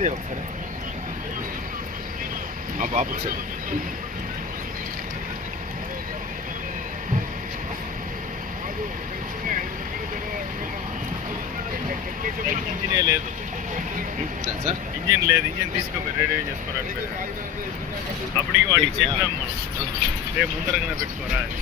కింద ఒకసారి బాబు సార్ ఇంజినే లేదు సార్ ఇంజిన్ లేదు. ఇంజిన్ తీసుకొని రెడీ చేసుకోరంటే అప్పటికి వాడికి చెప్పినాం మనం, రేపు ముందరగానే పెట్టుకోరా అని.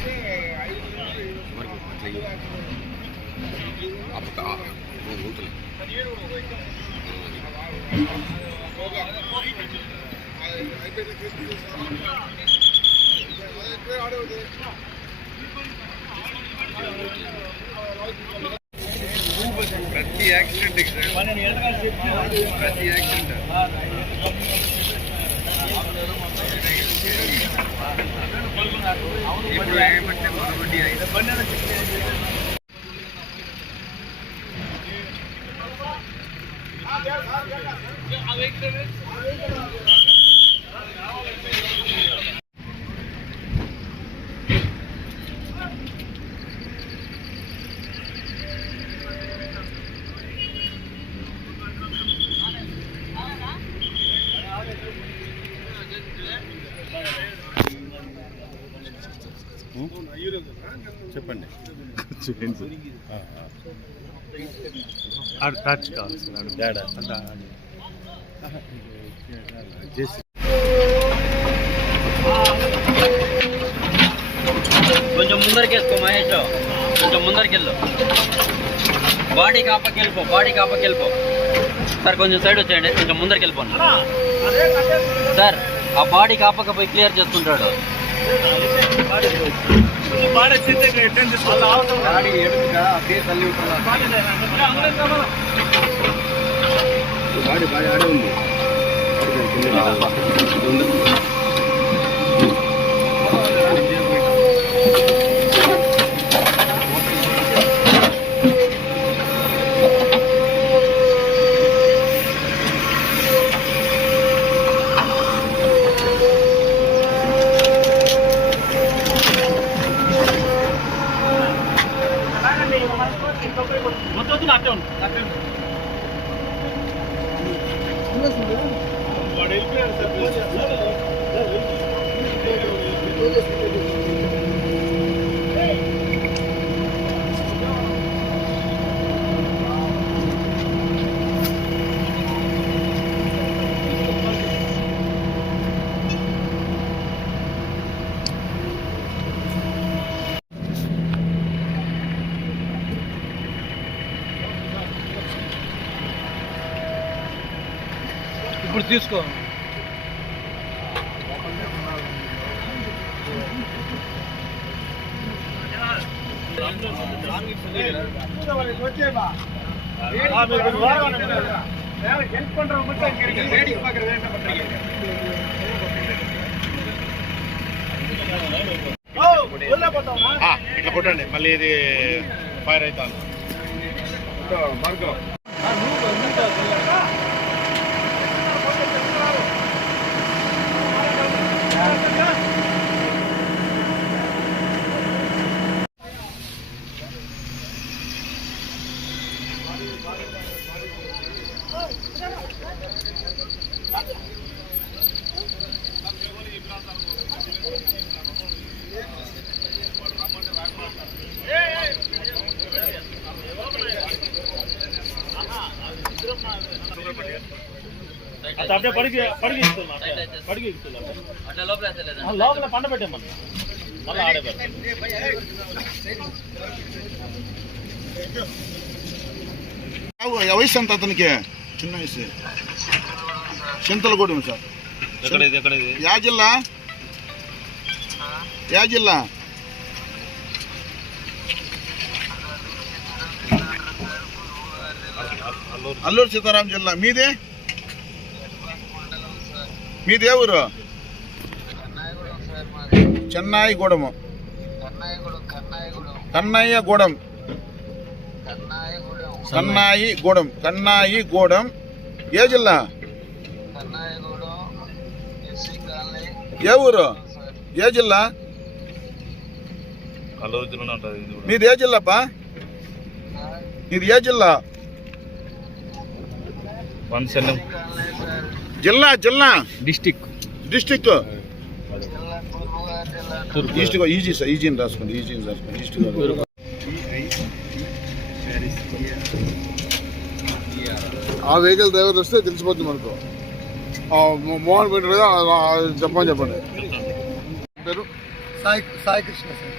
ప్రతి యాక్సిడెంట్ ఇప్పుడు ఏమంటే మనబడి చెప్పండి. టచ్ కావాలి సార్, కొంచెం ముందరికి వేసుకో మహేష్, కొంచెం ముందరికి వెళ్ళు. బాడీ కాపకి వెళ్ళిపో సార్. కొంచెం సైడ్ వచ్చేయండి, కొంచెం ముందరికి వెళ్ళిపోండి సార్. ఆ బాడీ కాపకపోయి క్లియర్ చేస్తుంటాడు. బాడీ ఆడే ఉంది. ఇప్పుడు తీసుకో. ఇట్లా కొట్టండి, మళ్ళీ ఇది ఫైర్ అవుతాను. లోపల పండ పెట్టేమన్నా మళ్ళీ ఆడే వయసు అంత అతనికి చిన్న వయసు. చింతలగూడెం సార్. యా జిల్లా? అల్లూరు సీతారాం జిల్లా. మీదే ఏ ఊరు? చెన్నాయిగూడెము. కన్నాయిగూడెం. ఏ జిల్లా? ఏ ఊరు? ఏ జిల్లా? మీది ఏ జిల్లాపా? మీది ఏ జిల్లా? జిల్లా జిల్లా district district east EG sir ఈజీని రాసుకోండి ఈస్ట్ ఆ వెహికల్ డ్రైవర్ వస్తే తెలిసిపోతుంది మనకు మోహన్ పెట్టారు కదా చెప్పండి పేరు సాయి కృష్ణ సార్.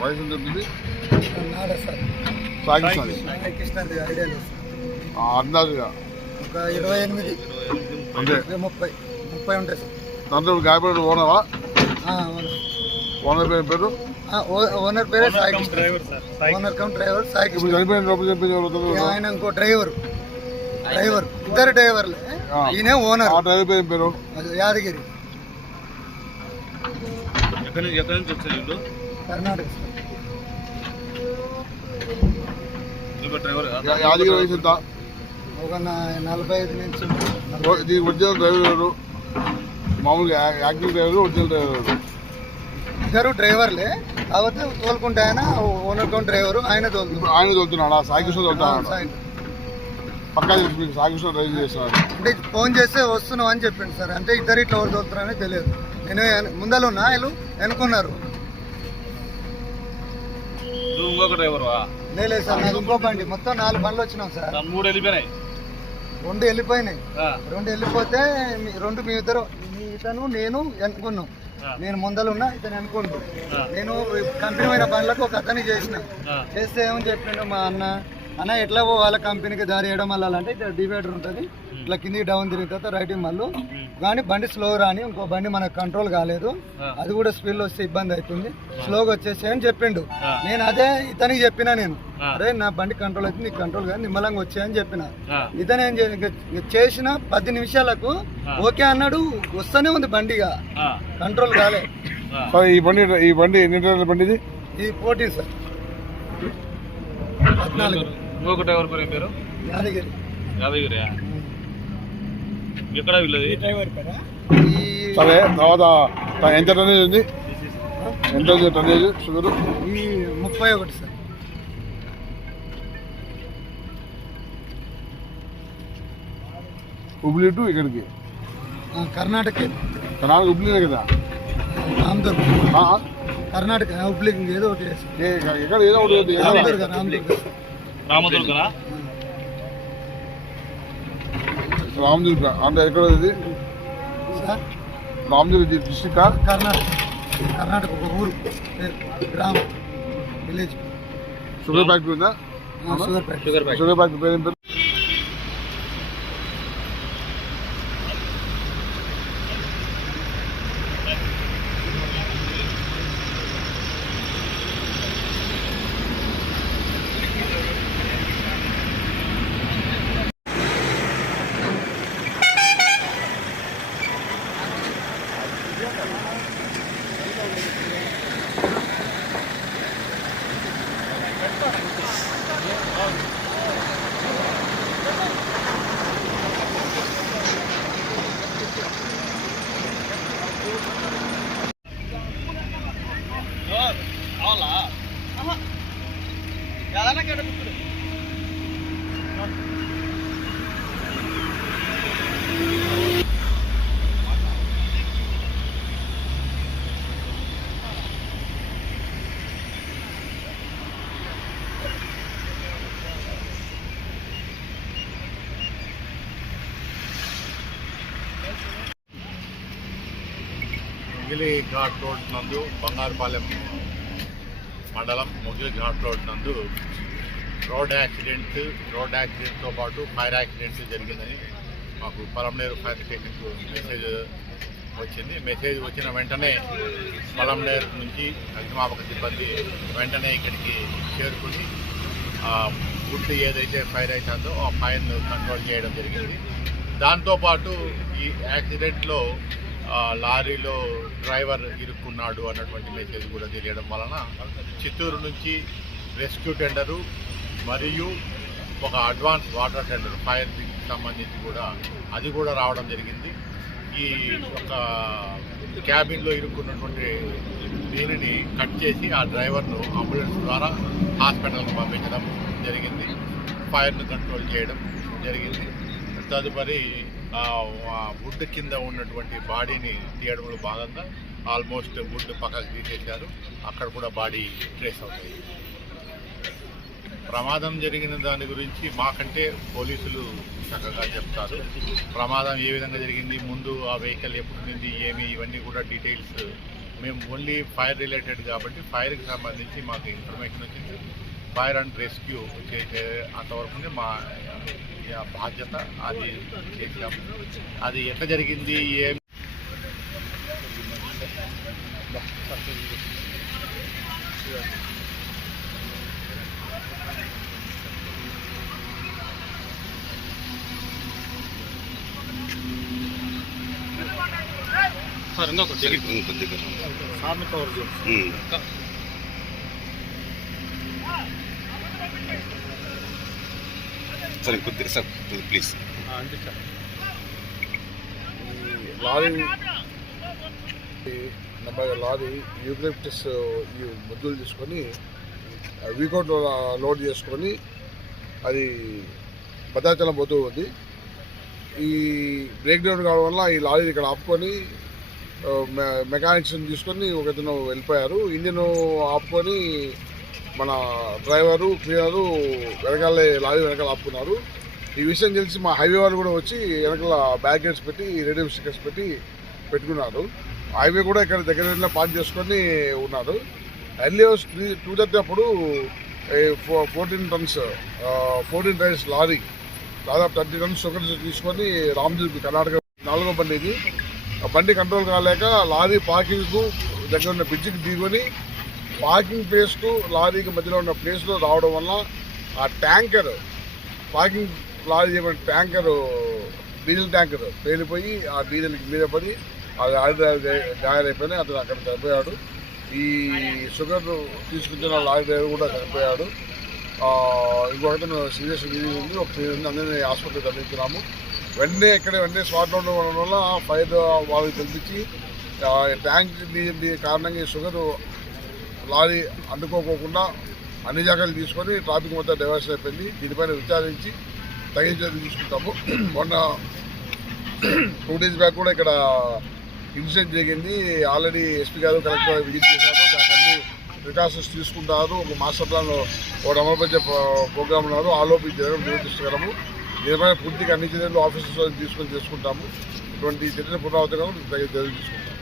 వయసు ఎంత ఉంటుంది? నాడా సార్. సాయి కృష్ణ సాయి కృష్ణ ఐడియా లేదు సార్. అందాజుగా ఒక 28 అంటే 30 ఉంటాయి సార్. దాంట్లో గాయపడి ఓనరా? అవును. ఓనర్ పేరు? ఓనర్ పేరే Sai Krishna. Driver sir. Owner cum driver Sai ఇప్పుడు కృష్ణ. చనిపోయిన లోపల చెప్పింది ఆయన ఇంకో డ్రైవర్ ఇద్దరు డ్రైవర్లే. ఈయన ఓనర్. ఆ డ్రైవర్ పేరు పేరు? యాదగిరి, ఎక్కడి నుంచి వచ్చారు వీళ్ళు? కర్ణాటక సార్. డ్రైవర్ యాదగిరి వయసు ఎంత? ఒక 45 నుంచి దీనికి ఒరిజినల్ డ్రైవర్ ఎవరు? మామూలుగా యాక్టివ్ డ్రైవర్, ఒరిజినల్ డ్రైవర్ ఇద్దరు డ్రైవర్లే. కాకపోతే తోలుకుంటే ఆయన ఓనర్ కమ్ డ్రైవరు, ఆయన ఇప్పుడు ఆయన తోలుతున్నాడా? సాయికృష్ణ తోలుతున్నాడు. పక్కా తెలుసు మీకు సాయికృష్ణ డ్రైవింగ్ చేస్తున్నాడు. అంటే ఫోన్ చేస్తే వస్తున్నావు అని చెప్పిండు సార్. అంటే ఇద్దరు ఇట్లా ఎవరు తోలుతున్నారని తెలియదు. నేను ముందర ఉన్నా, వీళ్ళు వెనుకున్నారు. ఇంకొక డ్రైవర్ లేదు సార్, నాకు ఇంకో బండి. మొత్తం 4 బండ్లు వచ్చినాం సార్. 3 వెళ్ళిపోయినాయి. 2 వెళ్ళిపోయినాయి. 2 వెళ్ళిపోతే 2 మీ ఇద్దరు, ఇతను నేను ఎన్నుకున్నాం. నేను ముందర ఉన్నా, ఇతను అనుకుంటు. నేను కంపెనీ అయిన బండ్లకు ఒక అతని చేసిన. చేస్తే ఏమని చెప్పిండు మా అన్న ఎట్లా పోవాలా కంపెనీకి దారి వేయడం వల్ల అంటే ఇట్లా డివైడర్ ఉంటుంది, ఇట్లా కిందికి డౌన్ తిరిగిన తర్వాత రైట్ మళ్ళీ కానీ బండి స్లో రాని, ఇంకో బండి మనకు కంట్రోల్ కాలేదు, అది కూడా స్పీడ్లో వస్తే ఇబ్బంది అవుతుంది, స్లోగా వచ్చేసి అని చెప్పిండు. నేను అదే ఇతనికి చెప్పిన, నేను అరే నా బండి కంట్రోల్ అవుతుంది, నీకు కంట్రోల్ కాదు, నిమ్మలంగా వచ్చాయని చెప్పిన. ఇతను ఏం చేసిన 10 నిమిషాలకు ఓకే అన్నాడు. వస్తూనే ఉంది బండిగా, కంట్రోల్ కాలే. ఈ బండి ఎన్ని లీటర్ల బండి ఇది? ఇది 14 సార్. 14. ఇంకొక డ్రైవర్ పేరు యాదగిరి. యాదగిరి ఎక్కడ వీళ్ళది? సరే, తర్వాత ఎంత టన్నేజ్ ఉంది? ఎంత టన్నేజ్ షుగర్? ఈ 31 సార్. హుబ్లీ టు ఇక్కడికి కర్ణాటక. కర్ణాటక హుబ్లీనే కదా? రామదుర్గ కర్ణాటక. హుబ్లీ ఏదో ఒకటి ఎక్కడ ఏదో ఒకటి రామదుర్గనా? రామదుర్గ అంటే ఎక్కడ ఇది? రామదుర్గ డిస్ట్రిక్ట్ కర్ణాటక ఒక ఊరు గ్రామం, విలేజ్. షుగర్ ఫ్యాక్టరీ ఉందా? షుగర్ ఫ్యాక్టరీ పేరు ఏం పేరు? మొగిలి ఘాట్ రోడ్ నందు, బంగారుపాలెం మండలం మొగిలి ఘాట్ రోడ్ నందు రోడ్ యాక్సిడెంట్తో పాటు ఫైర్ యాక్సిడెంట్ జరిగిందని మాకు పలంనేరు ఫైర్ స్టేషన్కు మెసేజ్ వచ్చింది. మెసేజ్ వచ్చిన వెంటనే పలంనేరు నుంచి అగ్నిమాపక సిబ్బంది వెంటనే ఇక్కడికి చేరుకుని గుర్తు ఏదైతే ఫైర్ అవుతుందో ఆ ఫైర్ను కంట్రోల్ చేయడం జరిగింది. దాంతోపాటు ఈ యాక్సిడెంట్లో లారీలో డ్రైవర్ ఇరుక్కున్నాడు అన్నటువంటి మెసేజ్ కూడా తెలియడం వలన చిత్తూరు నుంచి రెస్క్యూ టెండరు మరియు ఒక అడ్వాన్స్ వాటర్ టెండర్ ఫైర్కి సంబంధించి కూడా అది కూడా రావడం జరిగింది. ఈ ఒక క్యాబిన్లో ఇరుక్కున్నటువంటి దీనిని కట్ చేసి ఆ డ్రైవర్ను అంబులెన్స్ ద్వారా హాస్పిటల్కి పంపించడం జరిగింది. ఫైర్ను కంట్రోల్ చేయడం జరిగింది. తదుపరి వుడ్ కింద ఉన్నటువంటి బాడీని తీయడంలో భాగంగా ఆల్మోస్ట్ వుడ్ పక్కకు తీసేశారు. అక్కడ కూడా బాడీ ట్రేస్ అవుతాయి. ప్రమాదం జరిగిన దాని గురించి మాకంటే పోలీసులు చక్కగా చెప్తారు. ప్రమాదం ఏ విధంగా జరిగింది, ముందు ఆ వెహికల్ ఎప్పుడు ఉంది, ఏమి, ఇవన్నీ కూడా డీటెయిల్స్ మేము ఓన్లీ ఫైర్ రిలేటెడ్ కాబట్టి ఫైర్కి సంబంధించి మాకు ఇన్ఫర్మేషన్ వచ్చింది. ఫైర్ అండ్ రెస్క్యూ చేసే అంతవరకు మా బాధ్యత, అది చేసాము. అది ఎట్లా జరిగింది, ఏమి సార్ ఇంకొకటి సార్ని కవర్ చేస్తాం. సరే కొద్దిగా సార్ ప్లీజ్. అంతే సార్. లారీ యూక్లిప్టస్ ఈ ముద్దులు తీసుకొని వీకౌట్లో లోడ్ చేసుకొని అది భద్రాచలం పోతూ ఉంది. ఈ బ్రేక్ డౌన్ కావడం వల్ల ఈ లారీ ఇక్కడ ఆపుకొని మెకానిక్స్ని తీసుకొని ఒకతను వెళ్ళిపోయారు. ఇంజిన్ ఆపుకొని మన డ్రైవరు, క్లీనరు లారీ వెనకాల ఆపుకున్నారు. ఈ విషయం తెలిసి మా హైవే వాళ్ళు కూడా వచ్చి వెనకాల బ్యారికేడ్స్ పెట్టి రేడియం స్టిక్కర్స్ పెట్టుకున్నారు. హైవే కూడా ఇక్కడ దగ్గర పార్క్ చేసుకొని ఉన్నారు. ఎర్లీ అవర్స్ 2:30 అప్పుడు 14 టైర్స్ లారీ దాదాపు 30 టన్స్ ఒకటి తీసుకొని రామదుర్గ్ కర్ణాటక 4వ బండి ఇది. ఆ బండి కంట్రోల్ కాలేక లారీ పార్కింగ్కు దగ్గర ఉన్న బ్రిడ్జికి దిగుకొని పార్కింగ్ ప్లేస్కు లారీకి మధ్యలో ఉన్న ప్లేస్లో రావడం వల్ల ఆ ట్యాంకర్ పార్కింగ్ లారీ చేయబడిన ట్యాంకర్ డీజిల్ ట్యాంకర్ పేలిపోయి ఆ డీజిల్కి మీద పడి అది గాయాలైపోయినాయి. అతను అక్కడ చనిపోయాడు. ఈ షుగర్ తీసుకుంటున్న లారీ డ్రైవర్ కూడా చనిపోయాడు. ఇంకొకతను సీరియస్ ఇంజరీ ఉంది, ఒక అందరినీ హాస్పిటల్కి అందించున్నాము. వెంటనే స్పాట్లో ఉండడం వల్ల ఫైర్ వాళ్ళకి పిలిపించి ట్యాంక్ డీజిల్ కారణంగా ఈ షుగర్ లారీ అందుకోకుండా అన్ని జాగ్రత్తలు తీసుకొని ట్రాఫిక్ మొత్తం డైవర్షన్ అయిపోయింది. దీనిపైన విచారించి తగిన చర్యలు తీసుకుంటాము. మొన్న 2 days బ్యాక్ కూడా ఇక్కడ ఇన్సిడెంట్ జరిగింది. ఆల్రెడీ ఎస్పీ గారు, కలెక్టర్ విజిట్ చేశారు. దానికి అన్ని ప్రికాషన్స్ తీసుకుంటారు. ఒక మాస్టర్ ప్లాన్ ఒకటి అమలుపరిచే ప్రోగ్రామ్ ఉన్నారు. ఆలోపు జరగడం నిరూపిస్తున్నాము. దీనిపైన పూర్తిగా అన్ని చర్యలు ఆఫీసర్స్ తీసుకొని చేసుకుంటాము. ఇటువంటి చర్యలు పునరావృతం తగిన చర్యలు తీసుకుంటాము.